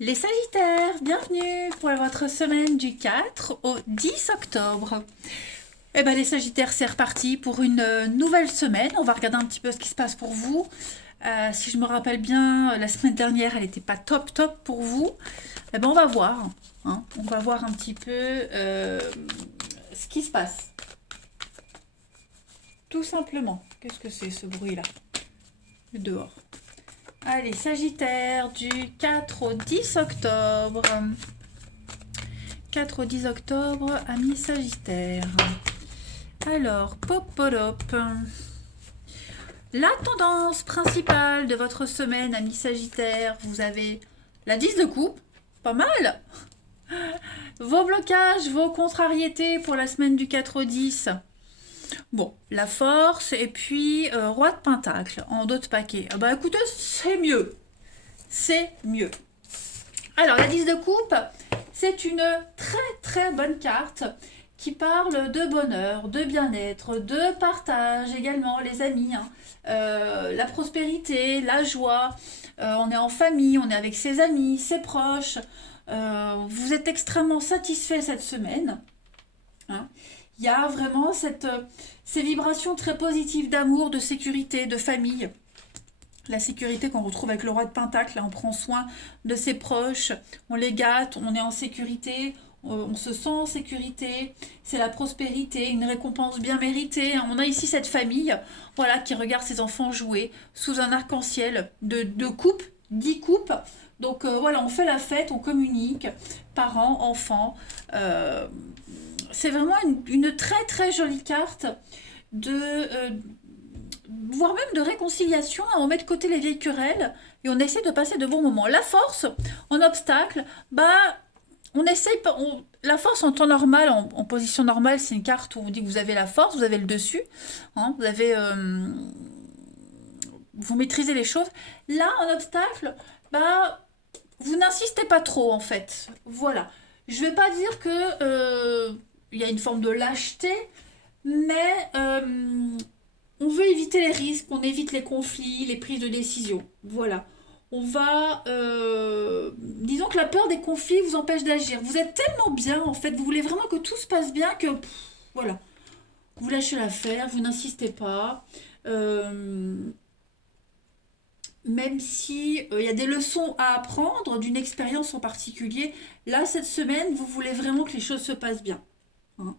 Les Sagittaires, bienvenue pour votre semaine du 4 au 10 octobre. Eh ben les Sagittaires, c'est reparti pour une nouvelle semaine. On va regarder un petit peu ce qui se passe pour vous. Si je me rappelle bien, la semaine dernière, elle n'était pas top top pour vous. Eh ben on va voir, hein. On va voir un petit peu ce qui se passe. Tout simplement. Qu'est-ce que c'est ce bruit-là? Dehors. Allez, Sagittaire, du 4 au 10 octobre. 4 au 10 octobre, amis Sagittaire. Alors, popolop. La tendance principale de votre semaine, amis Sagittaire, vous avez la 10 de coupe, pas mal. Vos blocages, vos contrariétés pour la semaine du 4 au 10. Bon, la force et puis roi de pentacle en dos de paquet. Ah bah écoutez, c'est mieux. C'est mieux. Alors, la 10 de coupe, c'est une très très bonne carte qui parle de bonheur, de bien-être, de partage également, les amis, hein. La prospérité, la joie. On est en famille, on est avec ses amis, ses proches. Vous êtes extrêmement satisfait cette semaine, hein. Il y a vraiment ces vibrations très positives d'amour, de sécurité, de famille. La sécurité qu'on retrouve avec le roi de Pentacle, là, on prend soin de ses proches, on les gâte, on est en sécurité, on se sent en sécurité, c'est la prospérité, une récompense bien méritée. On a ici cette famille, voilà, qui regarde ses enfants jouer sous un arc-en-ciel de coupes, 10 coupes. Donc voilà, on fait la fête, on communique, parents, enfants. C'est vraiment une très très jolie carte de voire même de réconciliation. On met de côté les vieilles querelles et on essaie de passer de bons moments. La force en obstacle, bah on essaye la force en temps normal, en position normale, c'est une carte où on dit que vous avez la force, vous avez le dessus, hein, vous maîtrisez les choses. Là, en obstacle, bah vous n'insistez pas trop en fait. Voilà. Je vais pas dire que il y a une forme de lâcheté, mais on veut éviter les risques, on évite les conflits, les prises de décision. Voilà. On va... disons que la peur des conflits vous empêche d'agir. Vous êtes tellement bien, en fait, vous voulez vraiment que tout se passe bien que... voilà. Vous lâchez l'affaire, vous n'insistez pas. Euh, Même si il y a des leçons à apprendre d'une expérience en particulier, là, cette semaine, vous voulez vraiment que les choses se passent bien, hein.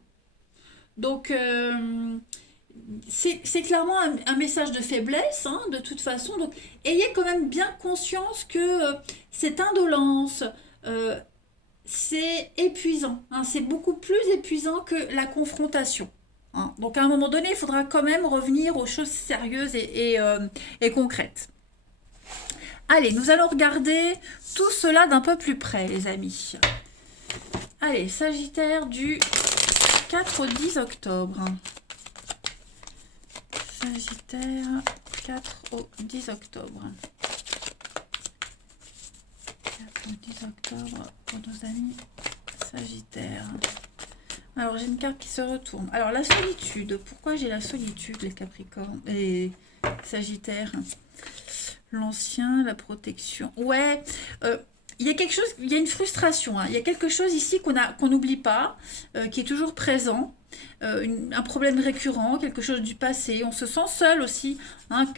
Donc, c'est clairement un message de faiblesse, hein, de toute façon. Donc, ayez quand même bien conscience que cette indolence, euh, c'est épuisant, hein, c'est beaucoup plus épuisant que la confrontation, hein. Donc, à un moment donné, il faudra quand même revenir aux choses sérieuses et concrètes. Allez, nous allons regarder tout cela d'un peu plus près, les amis. Allez, Sagittaire du 4 au 10 octobre. Sagittaire, 4 au 10 octobre. 4 au 10 octobre pour nos amis Sagittaire. Alors, j'ai une carte qui se retourne. Alors, la solitude. Pourquoi j'ai la solitude, les Capricornes et Sagittaires? L'ancien, la protection. Ouais, il y a quelque chose, il y a une frustration, hein. Il y a quelque chose ici qu'on n'oublie pas, qui est toujours présent. Un problème récurrent, quelque chose du passé. On se sent seul aussi, hein.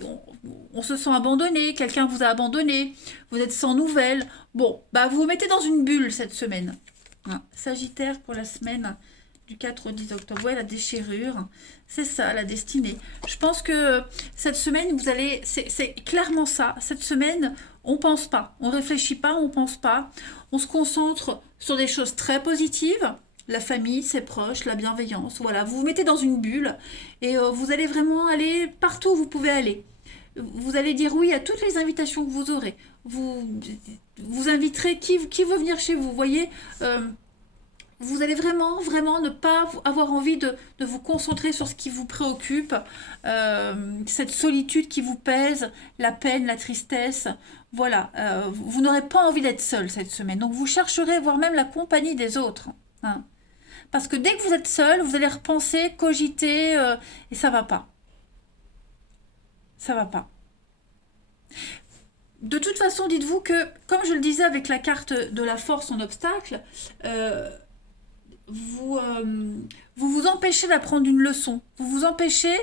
On se sent abandonné, quelqu'un vous a abandonné, vous êtes sans nouvelles. Bon, bah vous vous mettez dans une bulle cette semaine, hein. Sagittaire pour la semaine du 4 au 10 octobre. Ouais, la déchirure, c'est ça, la destinée. Je pense que cette semaine, vous allez... C'est clairement ça. Cette semaine, on pense pas. On réfléchit pas, on pense pas. On se concentre sur des choses très positives. La famille, ses proches, la bienveillance. Voilà, vous vous mettez dans une bulle et vous allez vraiment aller partout où vous pouvez aller. Vous allez dire oui à toutes les invitations que vous aurez. Vous inviterez qui veut venir chez vous. Vous voyez, vous allez vraiment, vraiment ne pas avoir envie de vous concentrer sur ce qui vous préoccupe, cette solitude qui vous pèse, la peine, la tristesse. Voilà, vous n'aurez pas envie d'être seul cette semaine. Donc vous chercherez, voire même la compagnie des autres, hein. Parce que dès que vous êtes seul, vous allez repenser, cogiter, et ça va pas. Ça va pas. de toute façon, dites-vous que, comme je le disais avec la carte de la force en obstacle, vous, vous vous empêchez d'apprendre une leçon. Vous vous empêchez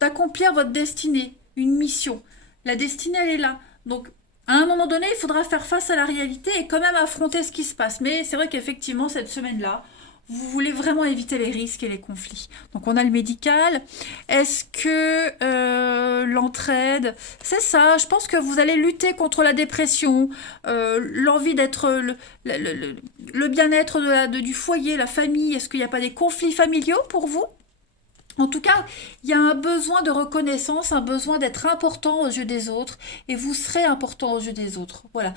d'accomplir votre destinée, une mission. La destinée, elle est là. Donc, à un moment donné, il faudra faire face à la réalité et quand même affronter ce qui se passe. Mais c'est vrai qu'effectivement, cette semaine-là, vous voulez vraiment éviter les risques et les conflits. Donc on a le médical. Est-ce que l'entraide, c'est ça. Je pense que vous allez lutter contre la dépression, l'envie d'être le bien-être du foyer, la famille. Est-ce qu'il n'y a pas des conflits familiaux pour vous? En tout cas, il y a un besoin de reconnaissance, un besoin d'être important aux yeux des autres, et vous serez important aux yeux des autres. Voilà.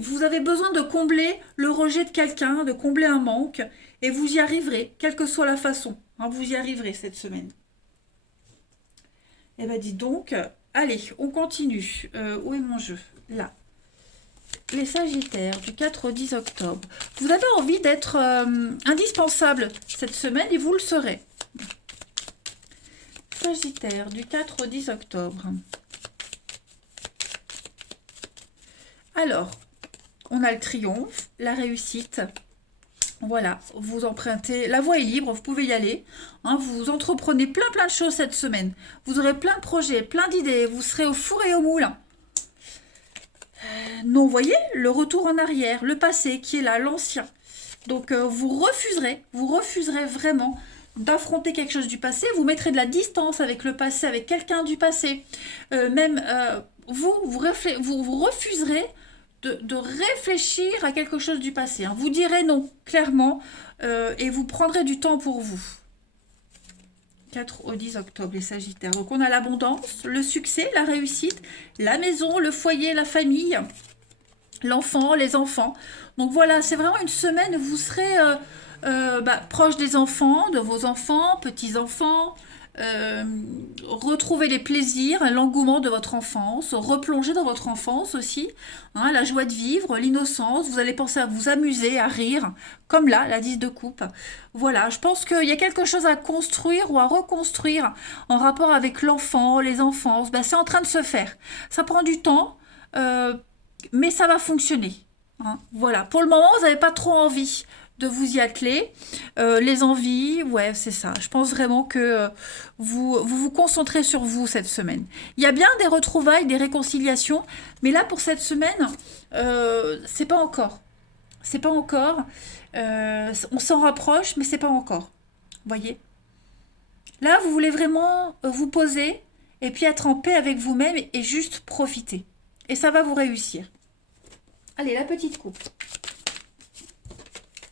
Vous avez besoin de combler le rejet de quelqu'un, de combler un manque, et vous y arriverez, quelle que soit la façon. Hein, vous y arriverez cette semaine. Eh bien, dis donc, allez, on continue. Où est mon jeu? Là. Les Sagittaires, du 4 au 10 octobre. Vous avez envie d'être indispensable cette semaine, et vous le serez. Sagittaire, du 4 au 10 octobre. Alors, on a le triomphe, la réussite. Voilà, vous empruntez, la voie est libre, vous pouvez y aller. Hein, vous entreprenez plein de choses cette semaine. Vous aurez plein de projets, plein d'idées, vous serez au four et au moule. Non, vous voyez, le retour en arrière, le passé qui est là, l'ancien. Donc vous refuserez vraiment d'affronter quelque chose du passé, vous mettrez de la distance avec le passé, avec quelqu'un du passé. Vous refuserez de réfléchir à quelque chose du passé. Hein. Vous direz non, clairement, et vous prendrez du temps pour vous. 4 au 10 octobre, les Sagittaires. Donc on a l'abondance, le succès, la réussite, la maison, le foyer, la famille, l'enfant, les enfants. Donc voilà, c'est vraiment une semaine où vous serez proche des enfants, de vos enfants, petits-enfants, retrouver les plaisirs, l'engouement de votre enfance, replonger dans votre enfance aussi, hein, la joie de vivre, l'innocence, vous allez penser à vous amuser, à rire, comme là, la 10 de coupe. Voilà, je pense qu'il y a quelque chose à construire ou à reconstruire en rapport avec l'enfant, les enfances, c'est en train de se faire. Ça prend du temps, mais ça va fonctionner. Hein. Voilà, pour le moment, vous n'avez pas trop envie de vous y atteler. Les envies, ouais, c'est ça. Je pense vraiment que vous concentrez sur vous cette semaine. Il y a bien des retrouvailles, des réconciliations, mais là, pour cette semaine, c'est pas encore. C'est pas encore. On s'en rapproche, mais c'est pas encore. Vous voyez? Là, vous voulez vraiment vous poser et puis être en paix avec vous-même et juste profiter. Et ça va vous réussir. Allez, la petite coupe.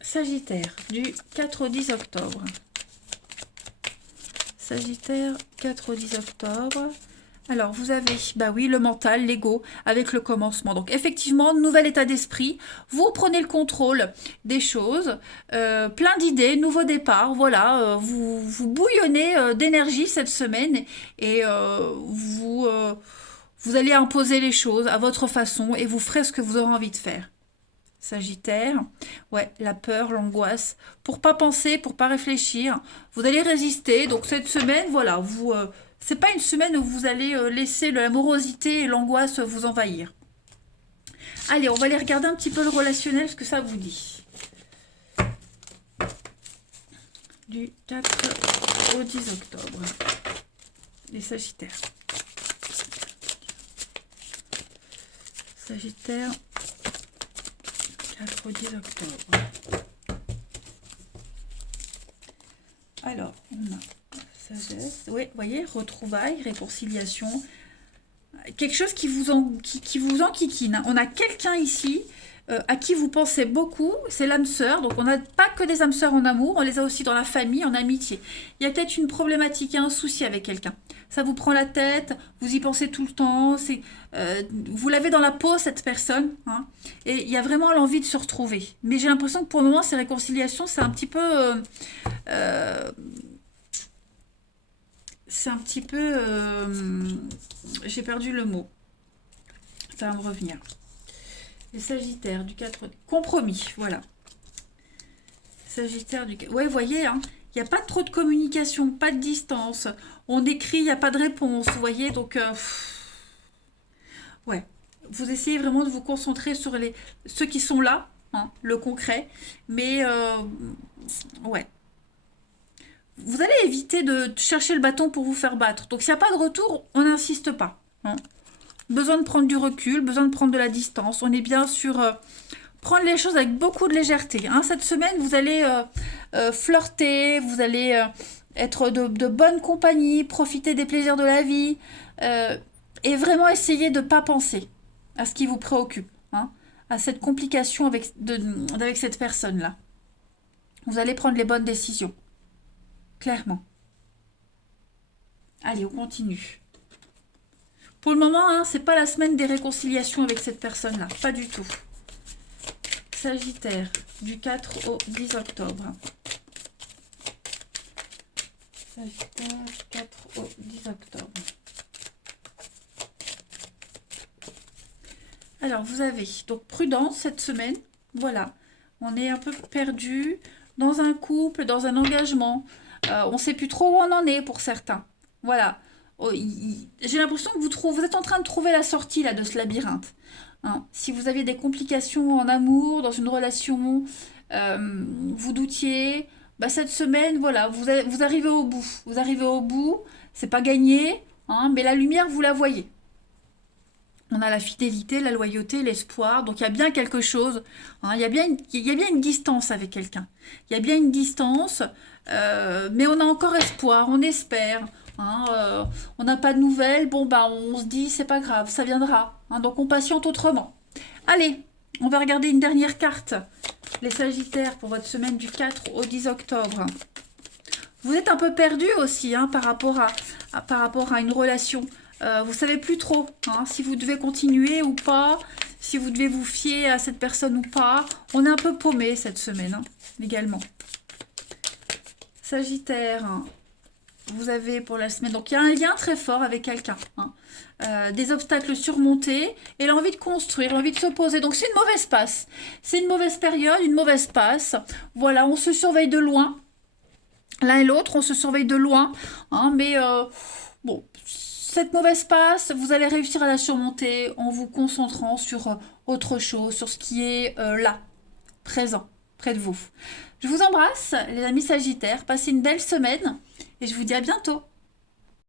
Sagittaire, du 4 au 10 octobre. Sagittaire, 4 au 10 octobre. Alors, vous avez, bah oui, le mental, l'ego, avec le commencement. Donc, effectivement, nouvel état d'esprit. Vous prenez le contrôle des choses. Plein d'idées, nouveau départ. Voilà, vous bouillonnez d'énergie cette semaine. Et vous allez imposer les choses à votre façon et vous ferez ce que vous aurez envie de faire. Sagittaire, ouais, la peur, l'angoisse, pour pas penser, pour pas réfléchir, vous allez résister. Donc cette semaine, voilà, c'est pas une semaine où vous allez laisser la morosité et l'angoisse vous envahir. Allez, on va aller regarder un petit peu le relationnel, ce que ça vous dit. Du 4 au 10 octobre, les Sagittaires. Sagittaire. 4 au 10 octobre. Alors, on a sagesse. Oui, vous voyez, retrouvailles, réconciliation. Quelque chose qui vous enquiquine. On a quelqu'un ici à qui vous pensez beaucoup. C'est l'âme sœur. Donc, on n'a pas que des âmes sœurs en amour. On les a aussi dans la famille, en amitié. Il y a peut-être une problématique, un souci avec quelqu'un. Ça vous prend la tête, vous y pensez tout le temps, vous l'avez dans la peau, cette personne, hein, et il y a vraiment l'envie de se retrouver. Mais j'ai l'impression que pour le moment, ces réconciliations, c'est un petit peu... j'ai perdu le mot. Ça va me revenir. Les Sagittaires, du 4... Compromis, voilà. Sagittaire, du... Ouais, vous voyez, hein, il n'y a pas trop de communication, pas de distance. On écrit, il n'y a pas de réponse, vous voyez, donc... Ouais. vous essayez vraiment de vous concentrer sur ceux qui sont là, hein, le concret. Mais ouais, vous allez éviter de chercher le bâton pour vous faire battre. Donc s'il n'y a pas de retour, on n'insiste pas, hein. Besoin de prendre du recul, besoin de prendre de la distance. On est bien sur prendre les choses avec beaucoup de légèreté, hein. Cette semaine, vous allez flirter, vous allez être de bonne compagnie, profiter des plaisirs de la vie et vraiment essayer de ne pas penser à ce qui vous préoccupe, hein, à cette complication avec cette personne-là. Vous allez prendre les bonnes décisions, clairement. Allez, on continue. Pour le moment, hein, c'est pas la semaine des réconciliations avec cette personne-là, pas du tout. Sagittaire, du 4 au 10 octobre. Sagittaire, 4 au 10 octobre. Alors, vous avez donc prudence cette semaine. Voilà, on est un peu perdu dans un couple, dans un engagement. On ne sait plus trop où on en est pour certains. Voilà. Oh, j'ai l'impression que vous êtes en train de trouver la sortie là, de ce labyrinthe. Hein. Si vous aviez des complications en amour, dans une relation, vous doutiez, bah, cette semaine, voilà, vous arrivez au bout. Vous arrivez au bout, c'est pas gagné, hein, mais la lumière, vous la voyez. On a la fidélité, la loyauté, l'espoir. Donc il y a bien quelque chose. Hein, il y a bien une distance avec quelqu'un. Il y a bien une distance, mais on a encore espoir, on espère. Hein, on n'a pas de nouvelles. Bon, bah, on se dit, c'est pas grave, ça viendra. Hein, donc on patiente autrement. Allez, on va regarder une dernière carte. Les Sagittaires pour votre semaine du 4 au 10 octobre. Vous êtes un peu perdu aussi, hein, par rapport à une relation. Vous savez plus trop, hein, si vous devez continuer ou pas, si vous devez vous fier à cette personne ou pas. On est un peu paumé cette semaine, hein, également. Sagittaire, hein, vous avez pour la semaine, donc il y a un lien très fort avec quelqu'un, hein, des obstacles surmontés et l'envie de construire, l'envie de se poser. Donc c'est une mauvaise passe, c'est une mauvaise période, une mauvaise passe. Voilà, on se surveille de loin, l'un et l'autre, on se surveille de loin, hein, mais bon. Cette mauvaise passe, vous allez réussir à la surmonter en vous concentrant sur autre chose, sur ce qui est là, présent, près de vous. Je vous embrasse, les amis Sagittaires. Passez une belle semaine et je vous dis à bientôt.